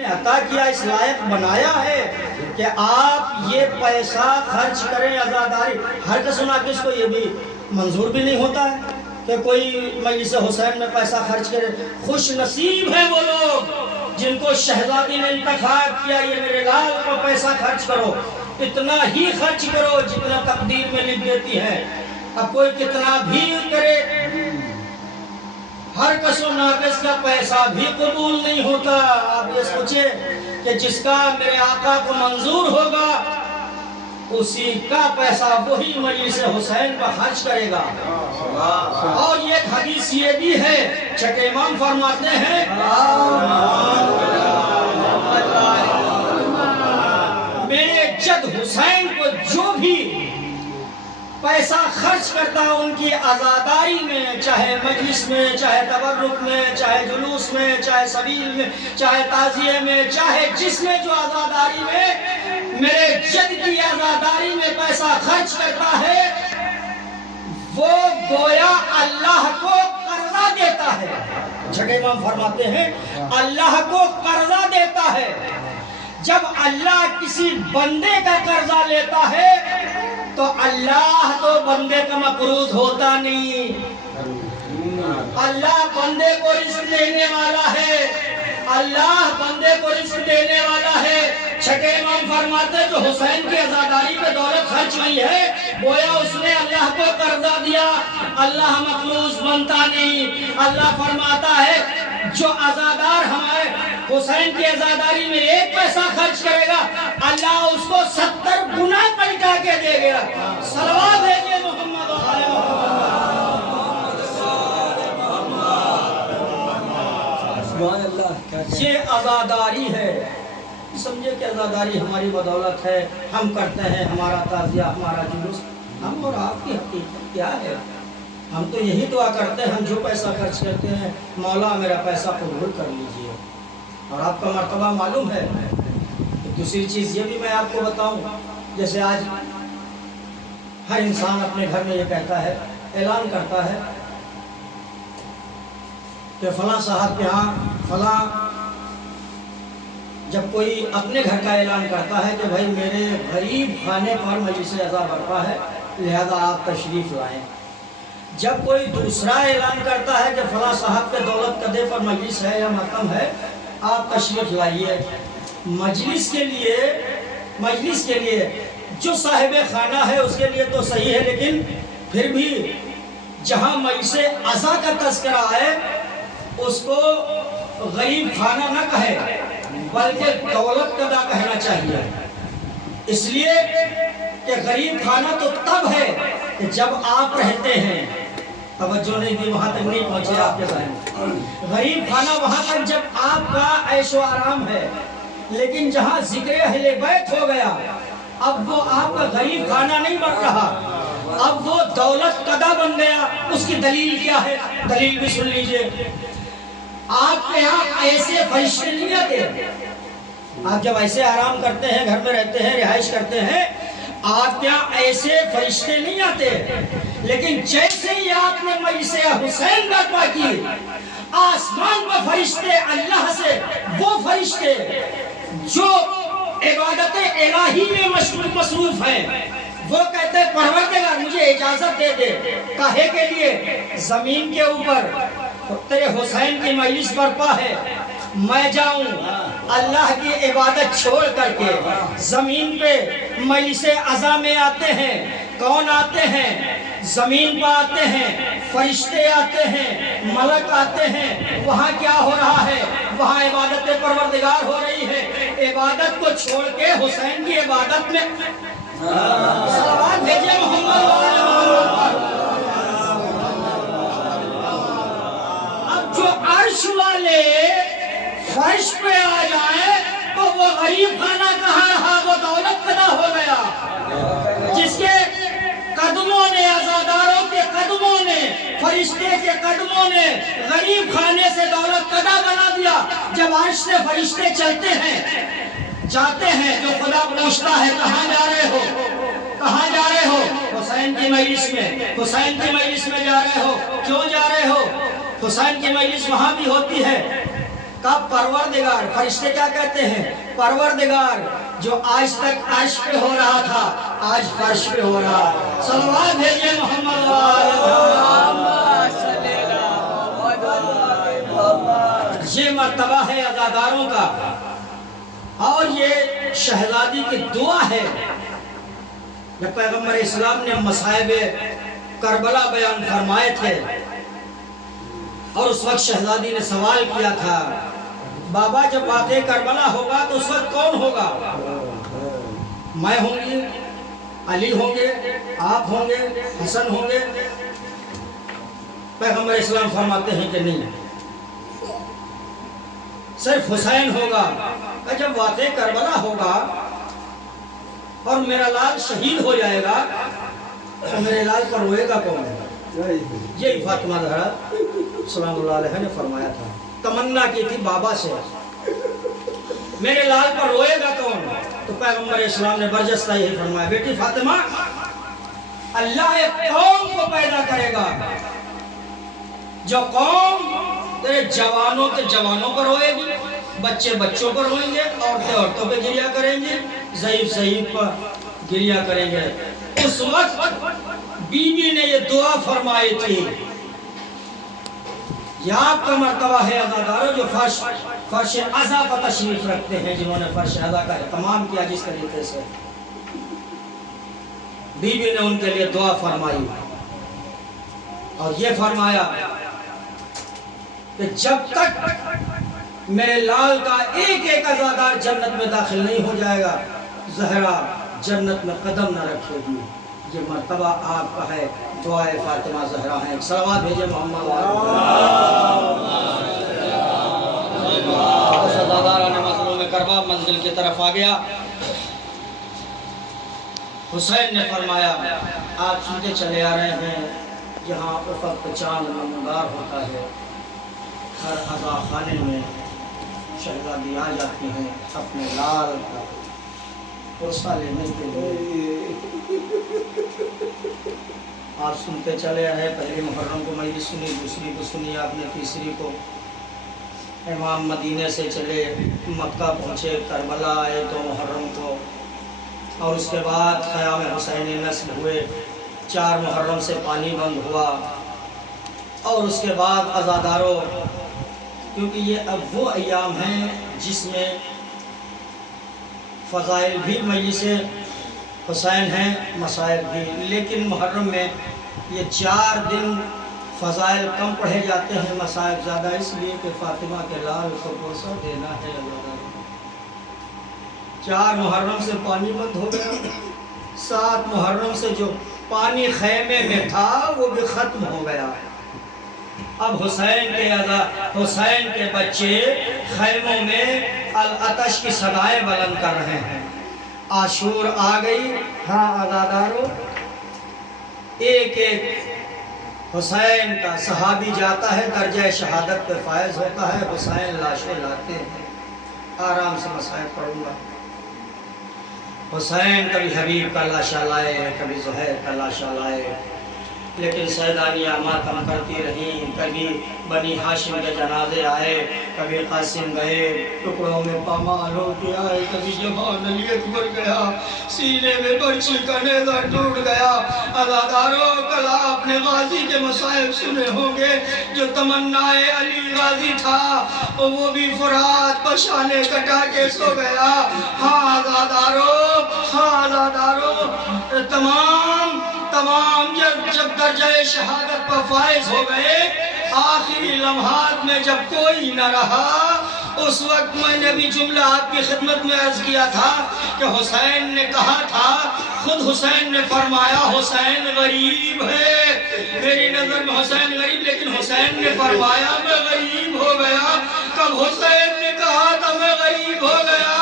نے عطا کیا، اس لائق بنایا ہے کہ آپ یہ پیسہ خرچ کریں عزاداری۔ ہر قسم کس کو یہ بھی منظور بھی نہیں ہوتا ہے کہ کوئی مجلس حسین میں پیسہ خرچ کرے۔ خوش نصیب ہیں وہ لوگ جن کو شہزادی نے انتخاب کیا، یہ میرے لال کو پیسہ خرچ کرو، اتنا ہی خرچ کرو جتنا تقدیر میں لکھ دیتی ہے۔ اب کوئی کتنا بھی کرے، ہر کس و ناقص کا پیسہ بھی قبول نہیں ہوتا۔ آپ یہ سوچے کہ جس کا میرے آقا کو منظور ہوگا اسی کا پیسہ وہی مجلس حسین پر خرچ کرے گا۔ اور یہ حدیث یہ بھی ہے، چھٹے امام فرماتے ہیں میرے جد حسین کو جو بھی پیسہ خرچ کرتا ان کی عزاداری میں، چاہے مجلس میں، چاہے تبرک میں، چاہے جلوس میں، چاہے سبیل میں، چاہے تعزیے میں، چاہے جس میں جو عزاداری میں میرے جد کی عزاداری میں پیسہ خرچ کرتا ہے، وہ گویا اللہ کو قرضہ دیتا ہے۔ چھٹے امام فرماتے ہیں اللہ کو قرضہ دیتا ہے۔ جب اللہ کسی بندے کا قرضہ لیتا ہے تو اللہ تو بندے کا مقروض ہوتا نہیں، اللہ بندے کو رزق دینے والا ہے، اللہ بندے کو رزق دینے والا ہے۔ چھٹے امام فرماتے جو حسین کی عزاداری پہ دولت خرچ ہوئی ہے گویا اس نے اللہ کو قرضہ دیا، اللہ مقروض بنتا نہیں۔ اللہ فرماتا ہے جو عزادار ہمارے حسین کی عزاداری میں 1 پیسہ خرچ کرے گا اللہ اس کو 70 گنا پلٹا کے دے گا۔ صلوات بھیجئے محمد و آل محمد۔ یہ عزاداری ہے، سمجھے کہ عزاداری ہماری بدولت ہے، ہم کرتے ہیں، ہمارا تعزیہ، ہمارا جلوس، ہم اور آپ کی حقیقت کیا ہے؟ ہم تو یہی دعا کرتے ہیں، ہم جو پیسہ خرچ کرتے ہیں مولا میرا پیسہ قبول کر لیجئے۔ اور آپ کا مرتبہ معلوم ہے۔ دوسری چیز یہ بھی میں آپ کو بتاؤں، جیسے آج ہر انسان اپنے گھر میں یہ کہتا ہے، اعلان کرتا ہے کہ فلاں صاحب کے ہاں فلاں، جب کوئی اپنے گھر کا اعلان کرتا ہے کہ بھائی میرے غریب خانے پر مجلس عزا برپا ہے لہذا آپ تشریف لائیں۔ جب کوئی دوسرا اعلان کرتا ہے کہ فلاں صاحب کے دولت قدے پر مجلس ہے یا ماتم ہے آپ تشریف لائیے۔ مجلس کے لیے جو صاحب خانہ ہے اس کے لیے تو صحیح ہے، لیکن پھر بھی جہاں مجلس عزا کا تذکرہ ہے اس کو غریب خانہ نہ کہے بلکہ دولت قدہ کہنا چاہیے، اس لیے کہ غریب خانہ تو تب ہے کہ جب آپ رہتے ہیں۔ توجہ نہیں دی، وہاں تک نہیں پہنچے آپ کے ذہن۔ غریب خانہ وہاں تک جب آپ کا عیش و آرام ہے، لیکن جہاں ذکر اہل بیت ہو گیا اب وہ آپ کا غریب خانہ نہیں بن رہا، اب وہ دولت قدہ بن گیا۔ اس کی دلیل کیا ہے؟ دلیل بھی سن لیجئے۔ آپ کے یہاں ایسے فرشتے نہیں آتے، آپ جب ایسے آرام کرتے ہیں، گھر میں رہتے ہیں، رہائش کرتے ہیں، آپ یہاں ایسے فرشتے نہیں آتے، لیکن جیسے ہی آپ نے مجلس حسین برپا کی آسمان پر فرشتے اللہ سے، وہ فرشتے جو عبادت الہی میں مصروف ہیں، وہ کہتے ہیں پروردگار مجھے اجازت دے دے، کاہے کے لیے؟ زمین کے اوپر تیرے حسین کی مجلس برپا ہے، میں جاؤں اللہ کی عبادت چھوڑ کر کے زمین پہ مجلس عزا میں آتے ہیں۔ کون آتے ہیں؟ زمین پہ آتے ہیں، فرشتے آتے ہیں، ملک آتے ہیں۔ وہاں کیا ہو رہا ہے؟ وہاں عبادت پروردگار ہو رہی ہے۔ عبادت کو چھوڑ کے حسین کی عبادت میں صلوات بھیجے محمد و آل محمد۔ اب جو عرش والے فرش پہ آ جائیں تو وہ غریب خانہ کہاں رہا، وہ دولت قدہ ہو گیا۔ جس کے قدموں نے، عزاداروں کے قدموں نے، فرشتے کے قدموں نے غریب خانے سے دولت قدہ بنا دیا۔ جب عرش سے فرشتے چلتے ہیں، جاتے ہیں، جو خدا پوچھتا ہے کہاں جا رہے ہو، کہاں جا رہے ہو؟ حسین کی مجلس میں۔ حسین کی مجلس میں جا رہے ہو، کیوں جا رہے ہو؟ حسین کی مجلس وہاں بھی ہوتی ہے کا پروردگار، فرشتے کیا کہتے ہیں؟ پروردگار، جو آج تک عرش پہ ہو رہا تھا آج فرش پہ ہو رہا۔ صلوات بھیجئے محمد یہ مرتبہ ہے عزاداروں کا، اور یہ شہزادی کی دعا ہے۔ جب پیغمبر اسلام نے مصائب کربلا بیان فرمائے تھے اور اس وقت شہزادی نے سوال کیا تھا، بابا جب واقع کربلا ہوگا تو اس وقت کون ہوگا؟ میں ہوں گی، علی ہوں گے، آپ ہوں گے، حسن ہوں گے؟ پیغمبر اسلام فرماتے ہیں کہ نہیں، صرف حسین ہوگا۔ کہ جب واقع کربلا ہوگا اور میرا لال شہید ہو جائے گا تو میرے لال پر روئے گا کون؟ یہی فاطمہ زہرا سلام اللہ علیہ نے فرمایا تھا، تمنا کی تھی بابا سے، میرے لال پر روئے گا کون؟ تو پیغمبر اسلام نے برجستہ یہی فرمایا، بیٹی فاطمہ، اللہ ایک قوم کو پیدا کرے گا جو قوم تیرے جوانوں کے جوانوں پر روئے گی، بچے بچوں پر روئیں گے، عورتیں عورتوں پہ گریہ کریں گے، ضعیف ضعیف پر گریہ کریں گے۔ اس وقت بی بی نے یہ دعا فرمائی تھی۔ یہ آپ کا مرتبہ ہے عزاداروں جو فرش عزا پر تشریف رکھتے ہیں، جنہوں نے فرش عزا کا اہتمام کیا جس طریقے سے، بی بی نے ان کے لیے دعا فرمائی اور یہ فرمایا کہ جب تک میرے لال کا ایک ایک عزادار جنت میں داخل نہیں ہو جائے گا، زہرا جنت میں قدم نہ رکھے گی۔ یہ مرتبہ آپ کا ہے، دعائے فاطمہ زہرا ہے۔ صلوات بھیجے محمد عزاداران مظلوم کربلا منزل کی طرف آ گیا۔ حسین نے فرمایا، آپ سنتے چلے آ رہے ہیں، جہاں افق پہ چاند نمودار ہوتا ہے، ہر عزا خانے میں شہزادی آ جاتی ہیں اپنے لال کا پرسہ لینے کے لیے۔ آپ سنتے چلے رہے، پہلی محرم کو مجلس سنی، دوسری کو سنی آپ نے، تیسری کو امام مدینے سے چلے مکہ پہنچے، کربلا آئے 2 محرم کو، اور اس کے بعد خیام حسینی نصب ہوئے، 4 محرم سے پانی بند ہوا، اور اس کے بعد عزاداروں، کیونکہ یہ اب وہ ایام ہیں جس میں فضائل بھی مجلس حسین ہیں، مصائب بھی، لیکن محرم میں یہ 4 دن فضائل کم پڑھے جاتے ہیں، مصائب زیادہ، اس لیے کہ فاطمہ کے لال کو بوسہ دینا ہے۔ 4 محرم سے پانی بند ہو گیا، 7 محرم سے جو پانی خیمے میں تھا وہ بھی ختم ہو گیا۔ اب حسین کے بچے خیموں میں العطش کی صدائیں بلند کر رہے ہیں۔ عاشور آ گئی، ہاں عزاداروں، ایک ایک حسین کا صحابی جاتا ہے، درجہ شہادت پہ فائز ہوتا ہے، حسین لاشیں لاتے ہیں۔ آرام سے مصائب پڑھوں گا۔ حسین کبھی حبیب کا لاشا لائے، کبھی زہیر کا لاشا لائے، لیکن سیدانیہ ماتم کرتی رہیں۔ کبھی بنی ہاشم کے جنازے آئے، کبھی قاسم گئے، ٹکڑوں میں پامال ہو کے آئے، کبھی جوان علی اکبر گیا، سینے میں برچی کا نیزہ ٹوٹ گیا۔ عزاداروں، کل آپ نے غازی کے مصائب سنے ہوں گے، جو تمنا علی غازی تھا وہ بھی فرات پشانے کٹا کے سو گیا۔ ہاں عزاداروں، ہاں عزاداروں، تمام جب درجہ شہادت پر فائز ہو گئے، آخری لمحات میں جب کوئی نہ رہا، اس وقت میں نے بھی جملہ آپ کی خدمت میں عرض کیا تھا کہ حسین نے کہا تھا، خود حسین نے فرمایا حسین غریب ہے، میری نظر میں حسین غریب، لیکن حسین نے فرمایا میں غریب ہو گیا۔ کب حسین نے کہا تھا میں غریب ہو گیا؟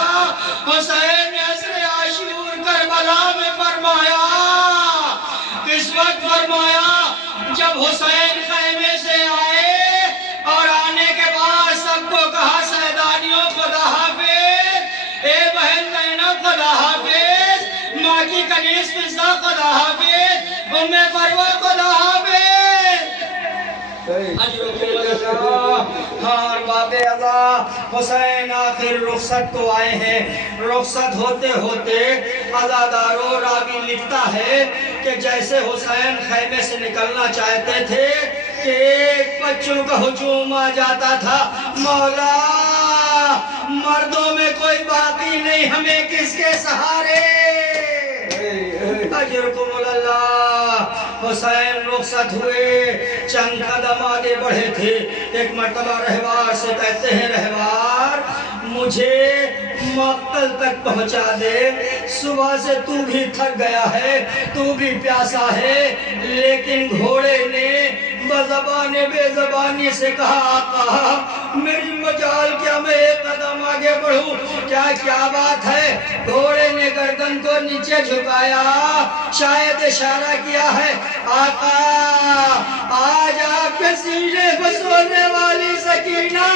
حسین نے عصر عاشور کربلا میں فرمایا۔ کس وقت فرمایا؟ جب حسین خیمے سے آئے اور آنے کے بعد سب کو کہا سیدانیوں خدا حافظ، اے بہن زینب خدا حافظ، ماں کی کنیز فضہ خدا حافظ، ام فروہ خدا حافظ۔ ہاں باب ادا حسین آخر رخصت کو آئے ہیں. رخصت ہوتے ہوتے عزادارو راوی لکھتا ہے کہ جیسے حسین خیمے سے نکلنا چاہتے تھے کہ ایک بچوں کا ہجوم آ جاتا تھا. مولا مردوں میں کوئی باقی نہیں، ہمیں کس کے سہارے؟ اجرکم اللہ. حسین رخصت ہوئے، چند قدم آگے بڑھے تھے. ایک مرتبہ رہوار سے کہتے ہیں رہوار مجھے مقتل تک پہنچا دے. صبح سے تو بھی تھک گیا ہے، تو بھی پیاسا ہے. لیکن گھوڑے نے بزبان بے زبانی سے کہا آقا میری مجال کیا، میں ایک قدم آگے بڑھوں؟ کیا بات ہے؟ گھوڑے نے گردن کو نیچے جھکایا، شاید اشارہ کیا ہے آقا آج آپ کے سینے پر سونے والی سکینہ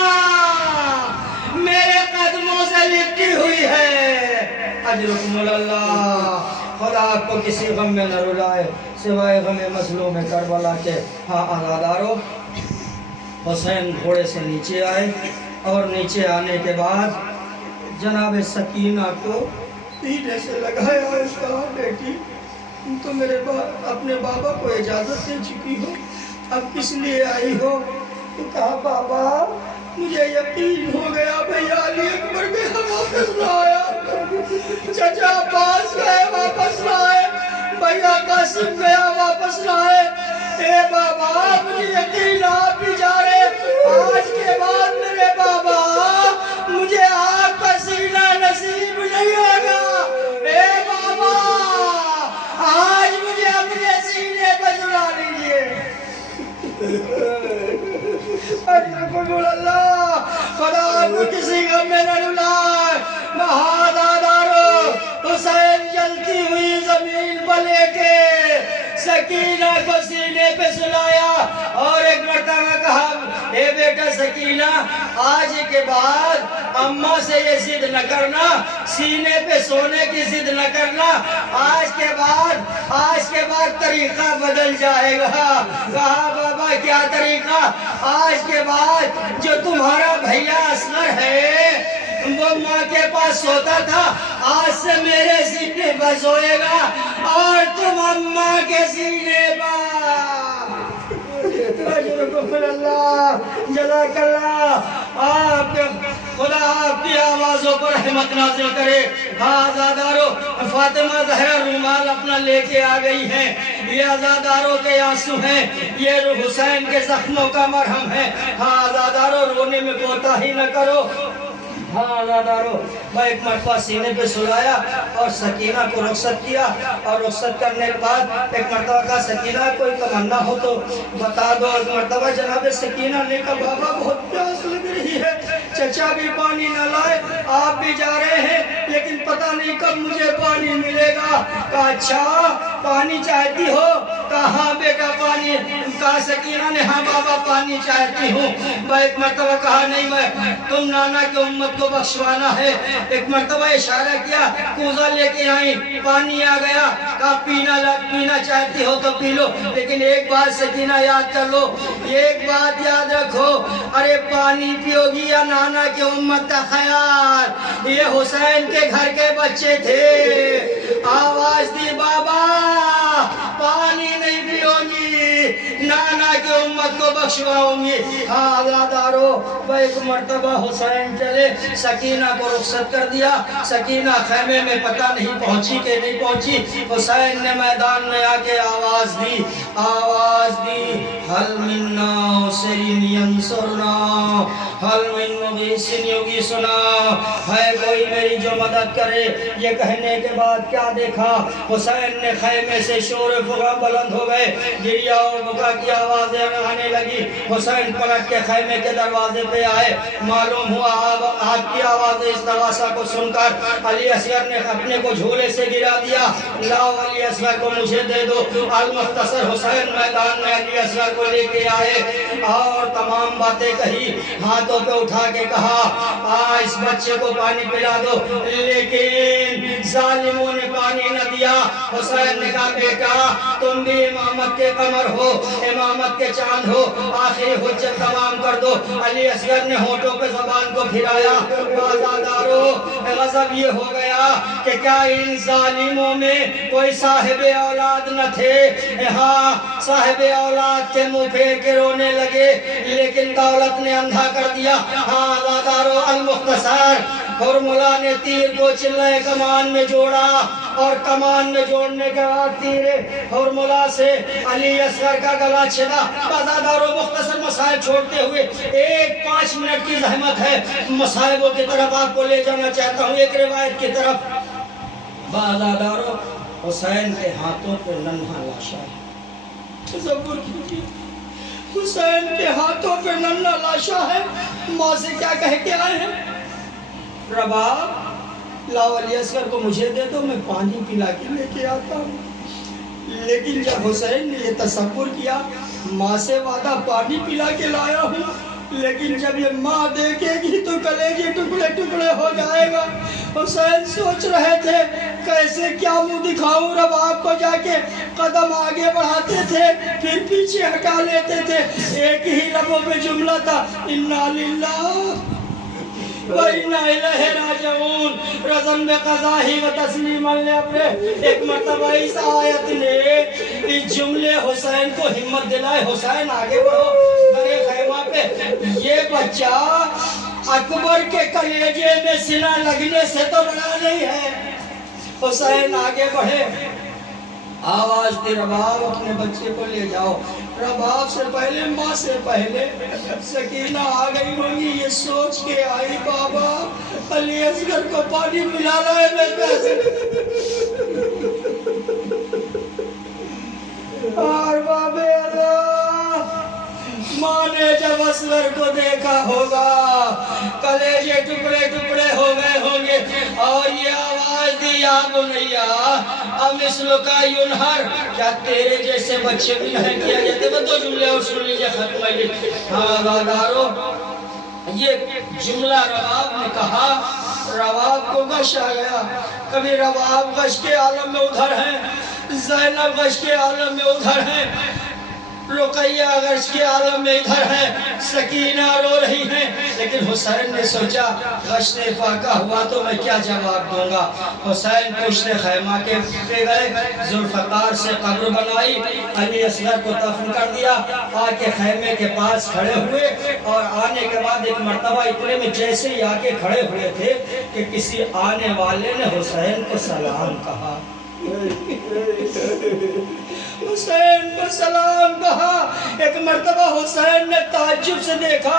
میرے قدموں سے لپٹی ہوئی ہے. اجرکم اللہ. خدا آپ کو کسی غم میں نہ رلائے سوائے غم مظلوم کربلا کے. ہاں عزادارو حسین گھوڑے سے نیچے آئے اور نیچے آنے کے بعد جناب سکینہ کو سینے سے لگایا اور کہا بیٹی تم تو میرے اپنے بابا کو اجازت دے چکی ہو، اب کس لیے آئی ہو؟ تو کہا بابا مجھے یقین ہو گیا بھیا علی اکبر گیا واپس نہ آیا، چچا عباس گئے واپس نہ آئے، بھیا قاسم گیا واپس نہ آئے. اے بابا مجھے یقین آپ بھی جا رہے، آج کے بعد میرے بابا مجھے آپ کا سینہ نصیب نہیں ہوگا. اے بابا آج مجھے اپنے سینے پہ سنا لیجئے. اجرکم اللہ. خدا کو کسی غم میں نہ رلائے. عزادارو حسین جلتی ہوئی زمین پر لیٹے سکینہ کو سینے پہ سلایا اور ایک مرتبہ کہا اے بیٹا سکینہ آج کے بعد اماں سے یہ ضد نہ کرنا، سینے پہ سونے کی ضد نہ کرنا. آج کے بعد طریقہ بدل جائے گا. کہا بابا کیا طریقہ؟ آج کے بعد جو تمہارا بھیا اصغر ہے وہ ماں کے پاس سوتا تھا، آج سے میرے سینے پر سوئے گا اور تم اماں کے سینے پر. اجرکم اللہ. جزاک اللہ. آپ خدا آپ کی آوازوں پر رحمت نازل کرے. ہاں عزادارو فاطمہ زہرا رومال اپنا لے کے آ گئی ہیں. یہ عزاداروں کے آنسو ہیں، یہ حسین کے زخموں کا مرہم ہے. ہاں عزادارو رونے میں کوتاہی نہ کرو. ہاں عزادارو میں ایک مرتبہ سینے پہ سلایا اور سکینہ کو رخصت کیا اور رخصت کرنے کے بعد ایک مرتبہ کہا سکینہ کوئی تمنا ہو تو بتا دو. ایک مرتبہ جناب سکینہ نے کہا بابا بہت پیاس لگ رہی ہے، چچا بھی پانی نہ لائے، آپ بھی جا رہے ہیں لیکن پتہ نہیں کب مجھے پانی ملے گا. کہا اچھا پانی چاہتی ہو؟ کہا ہاں بیٹا پانی. کہا سکینہ نے ہاں بابا پانی چاہتی ہوں. میں ایک مرتبہ کہا نہیں میں تم نانا کی امت کو بخشوانا ہے. ایک مرتبہ اشارہ کیا، کوزہ لے کے آئیں، پانی آ گیا. کہا پینا چاہتی ہو تو پی لو، لیکن ایک بات سکینہ یاد کر لو، ایک بات یاد رکھو، ارے پانی پیو گی یا نانا کی امت کا خیال. یہ حسین کے گھر کے بچے تھے، آواز دی بابا پانی نہیں پیو گی، نانا کی امت کو بخشواؤں گی. ہاں عزادارو وہ ایک مرتبہ حسین چلے، سکینہ کو رخصت کر دیا. سکینہ خیمے میں پتہ نہیں پہنچی کہ نہیں پہنچی. حسین نے میدان میں آ کے آواز دی حل من ناصر ینصرنا حل من مغیث یغیثنا. ہے کوئی میری جو مدد کرے. یہ کہنے کے بعد کیا دیکھا؟ حسین نے خیمے سے شور فغاں بلند ہو گئے، گریہ اور بکا کی آوازیں آنے لگی. حسین پلٹ کے خیمے کے دروازے پہ آئے. معلوم ہوا آپ کی آواز استغاثہ کو سن کر علی اصغر نے اپنے کو جھولے سے گرا دیا. لاؤ علی اصغر کو مجھے دے دو. المختصر حسین میدان میں علی اصغر کو لے کے آئے اور تمام باتیں کہی. ہاتھوں پہ اٹھا کے کہا اس بچے کو پانی پلا دو، لیکن ظالموں نے پانی نہ دیا. حسین نے کہا بیٹا تم بھی امامت کے قمر ہو، امامت کے چاند ہو آخری حجت تمام کر دو۔ علی اصغر نے ہونٹوں پہ زبان کو پھرایا، بازادارو غضب یہ ہو گیا کہ کیا ان ظالموں میں کوئی صاحب اولاد نہ تھے؟ ہاں صاحب اولاد کے منہ پھیر کے رونے لگے، لیکن دولت نے اندھا کر دیا۔ ہاں بازادارو المختصر ہرملا نے تیر کو چلے کمان میں جوڑا، اور کمان میں جوڑنے کے بعد تیر ہرملا سے علی اصغر کا گلا چھدا۔ بازادارو مختصر مسائل چھوڑتے ہوئے ایک 5 منٹ کی زحمت ہے، مصائبوں کی طرف آپ کو لے جانا چاہتا ہوں، ایک روایت کی طرف۔ بازادارو حسین کے ہاتھوں پہ ننھا لاشا ہے، تصور کیجئے حسین کے ہاتھوں پہ ننھا لاشا ہے۔ ماں سے کیا کہہ کے آئے ہیں؟ رباب لاؤ علی اصغر کو مجھے دے دو، میں پانی پلا کے لے کے آتا ہوں۔ لیکن جب حسین نے یہ تصور کیا ماں سے وعدہ پانی پلا کے لایا ہوں، لیکن جب یہ ماں دیکھے گی تو کلیجے ٹکڑے ٹکڑے ہو جائے گا۔ حسین سوچ رہے تھے کیسے کیا منہ دکھاؤں، رباب کو جا کے قدم آگے بڑھاتے تھے پھر پیچھے ہٹا لیتے تھے، ایک ہی لبوں پہ جملہ تھا، اِنَّا لِلَّهِ وَإِنَّا إِلَيْهِ راجعون۔ رضن بقضاہی و تسلیما لِأَمرہ۔ ایک مرتبہ اس آیت نے اس جملے حسین کو ہمت دلائے، حسین آگے بڑھو درے خیمہ پہ، یہ بچہ اکبر کے کلیجے میں سینہ لگنے سے تو بڑا نہیں ہے۔ حسین آگے بڑھے، آواز دی رباب اپنے بچے کو لے جاؤ۔ رباب سے پہلے ماں سے پہلے سکینہ آ گئی ہوگی، یہ سوچ کے آئی بابا علی اصغر کو پانی پلا لائے میں پیسے۔ اور بابے اللہ ماں نے جب اصغر کو دیکھا ہوگا کلیجے ٹکڑے ٹکڑے ہو گئے ہوں گے، اور یہ آواز دی یا بنیا امثلک ینہر، کیا تیرے جیسے بچے بھی نہیں کیا جاتے؟ وہ دو جملے اور سن لیجئے ختم ہے۔ ہاں بادارو یہ جملہ رباب نے کہا، رباب کو غش آ گیا۔ کبھی رباب غش کے عالم میں ادھر ہیں، زینب غش کے عالم میں ادھر ہیں، رقیہ غش کے عالم میں ادھر ہے، سکینہ رو رہی ہیں، لیکن حسین نے سوچا غش نے فاقہ ہوا تو میں کیا جواب دوں گا۔ حسین پشت خیمہ کے پہ گئے، ذوالفقار سے قبر بنائی، علی اصغر کو دفن کر دیا، آ کے خیمے کے پاس کھڑے ہوئے، اور آنے کے بعد ایک مرتبہ اتنے میں جیسے ہی آ کے کھڑے ہوئے تھے کہ کسی آنے والے نے حسین کو سلام کہا، حسین کو سلام کہا۔ ایک مرتبہ حسین نے تعجب سے دیکھا،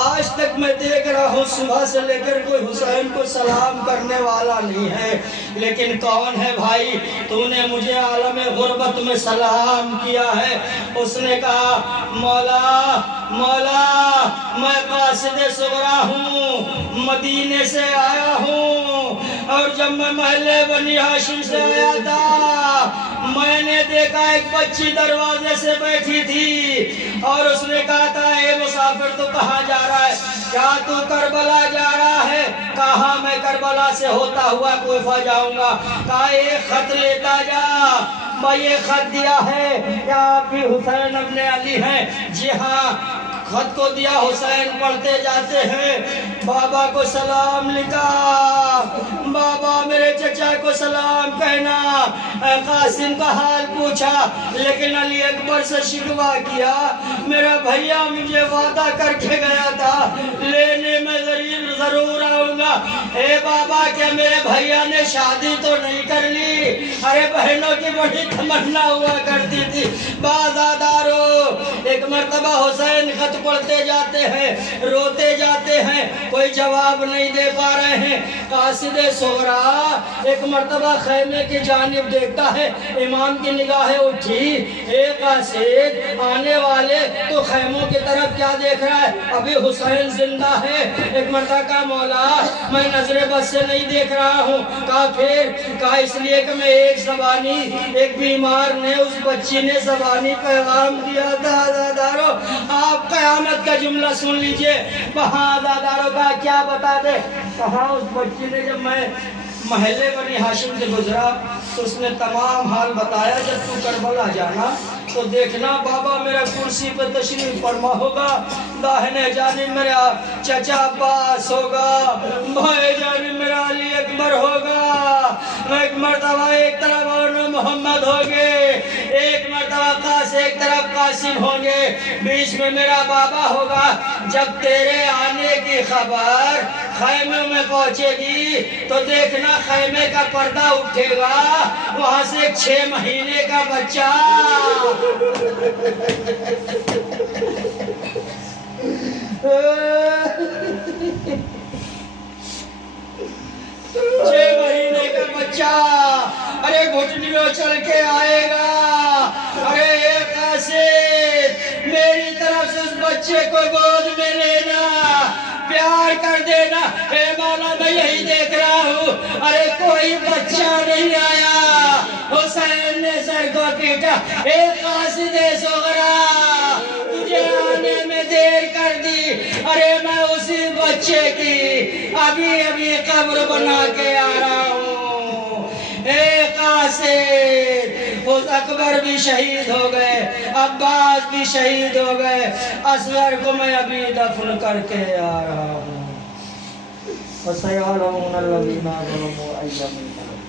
آج تک میں دیکھ رہا ہوں صبح سے لے کر کوئی حسین کو سلام کرنے والا نہیں ہے، لیکن کون ہے بھائی؟ تو نے مجھے عالم غربت میں سلام کیا ہے۔ اس نے کہا مولا مولا میں قاصد صغرا ہوں، مدینے سے آیا ہوں، اور جب میں محلے بنی ہاشم سے آیا تھا میں نے دیکھا ایک بچی دروازے سے بیٹھی تھی، اور اس نے کہا تھا اے مسافر تو کہاں جا رہا ہے؟ کیا تو کربلا جا رہا ہے؟ کہا میں کربلا سے ہوتا ہوا کوفہ جاؤں گا۔ کہا ایک خط لیتا جا، میں یہ خط دیا ہے، کیا آپ بھی حسین ابن علی ہیں؟ جی ہاں۔ خط کو دیا، حسین پڑھتے جاتے ہیں، بابا کو سلام لکھا، بابا میرے چچا کو سلام کہنا، قاسم کا حال پوچھا، لیکن علی اکبر سے شکوہ کیا، میرا بھیا مجھے وعدہ کر کے گیا تھا لینے میں ضرور آؤں گا۔ اے بابا کیا میرے بھیا نے شادی تو نہیں کر لی؟ ارے بہنوں کی بڑی تمنا ہوا کرتی تھی۔ بازادارو ایک مرتبہ حسین خط پڑھتے جاتے ہیں، روتے جاتے ہیں، کوئی جواب نہیں دے پا رہے ہیں۔ قاصد صغرا ایک مرتبہ خیمے کی جانب دیکھتا ہے، امام کی نگاہیں اٹھی، اے قاصد آنے والے تو خیموں کی طرف کیا دیکھ رہا ہے؟ ابھی حسین زندہ ہے۔ ایک مرتبہ کہا مولا میں نظر بس سے نہیں دیکھ رہا ہوں۔ کہا پھر؟ کہا اس لیے کہ میں ایک زبانی، ایک بیمار نے، اس بچی نے زبانی پیغام دیا تھا۔ آزادارو آپ قیامت کا جملہ سن لیجئے۔ وہاں آزادارو کا کیا بتا دے؟ کہا اس بچی نے جب میں محلے بنی ہاشم سے گزرا تو اس نے تمام حال بتایا، جب تو کربلا جانا تو دیکھنا بابا میرا کرسی پہ تشریف فرما ہوگا، داہنے جانب میرا چچا عباس ہوگا، بائیں جانب میرا علی اکبر ہوگا، ایک مرتبہ ایک طرف اور محمد ہوگے، ایک مرتبہ ایک طرف قاسم ہوں گے، بیچ میں میرا بابا ہوگا۔ جب تیرے آنے کی خبر خیمے میں پہنچے گی تو دیکھنا خیمے کا پردہ اٹھے گا، وہاں سے ایک 6 مہینے کا بچہ 6 مہینے کا بچہ ارے گھٹنیوں چل کے آئے گا، ارے ایک قاصد میری طرف سے اس بچے کو گود میں لینا، پیار کر دینا۔ اے مولا میں یہی دیکھ رہا ہوں، ارے کوئی بچہ نہیں آیا، حسین نے سر کو پیٹا، اے قاصد صغرا تجھے آنے میں دیر کر دی، ارے میں اسی بچے کی ابھی قبر بنا کے آ رہا ہوں۔ اے قاصد اس اکبر بھی شہید ہو گئے، عباس بھی شہید ہو گئے، اصغر کو میں ابھی دفن کر کے آ رہا ہوں۔ وَسَيَعْلَمُونَ الَّذِينَ ظَلَمُوا أَيَّ مُنقَلَبٍ